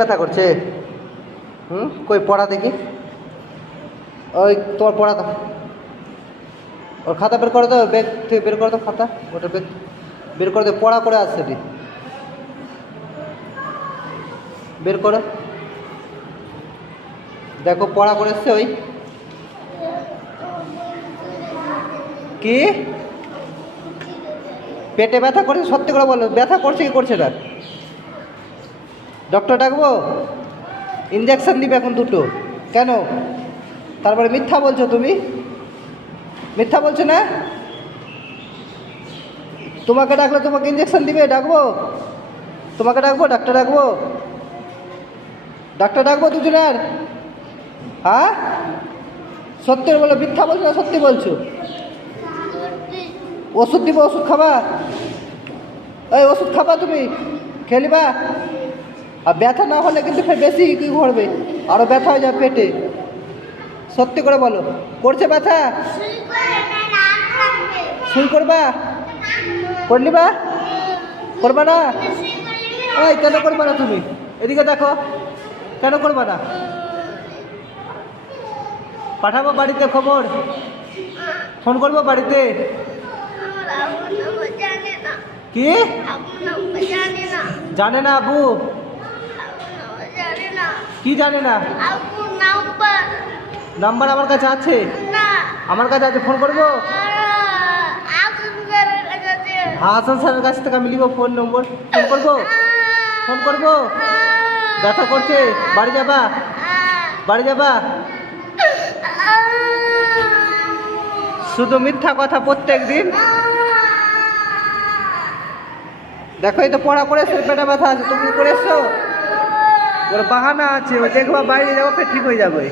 ব্যথা করছে? কই পড়া দেখি। ওই তোমার পড়া দাও, ওর খাতা বের করে দাও, ব্যাগ থেকে বের করে দাও খাতা, ওটা ব্যাগ বের করে দাও, পড়া করে আসছে এটি বের করো, দেখো পড়া করে এসছে। ওই কি পেটে ব্যথা করছে? সত্যি করে বলো, ব্যথা করছে কি করছে না? ডক্টর ডাকবো? ইঞ্জেকশন দিবে এখন দুটো। কেন? তারপরে মিথ্যা বলছো তুমি, মিথ্যা বলছো না? তোমাকে ডাকলে তোমাকে ইঞ্জেকশন দিবে, ডাকবো? তোমাকে ডাকবো? ডাক্তার ডাকবো? ডাক্তার ডাকবো দুজনের? হ্যাঁ সত্যি বলো, মিথ্যা বলছো না সত্যি বলছো? ওষুধ দিব, ওষুধ খাবা? এই ওষুধ খাবা তুমি? খেলিবা? আর ব্যথা না হলে কিন্তু ফের বেশি কী করবে, আরও ব্যথা হয়ে যাবে পেটে। সত্যি করে বলো, করছে ব্যথা? শুই করবা? করলিবা? করবা না? এই কেন করবা না তুমি? এদিকে দেখো, কেন করবা না? পাঠাবো বাড়িতে খবর, ফোন করবো বাড়িতে। কি জানে না আবু? কি জানে না? নাম্বার আমার কাছে আছে, আমার কাছে আছে, ফোন করবো। হাসান স্যারের কাছ থেকে আমি নিব ফোন নম্বর, ফোন করবো, ফোন করবো। ব্যথা করছে, বাড়ি যাবা? বাড়ি যাবা? শুধু মিথ্যা কথা প্রত্যেক দিন। দেখো এই তো পড়া করে এসে পেটে ব্যথা আছে, তুমি করে এসছো? ওর বাহানা আছে, ও দেখবা বাইরে যাবো ফের ঠিক হয়ে যাবে।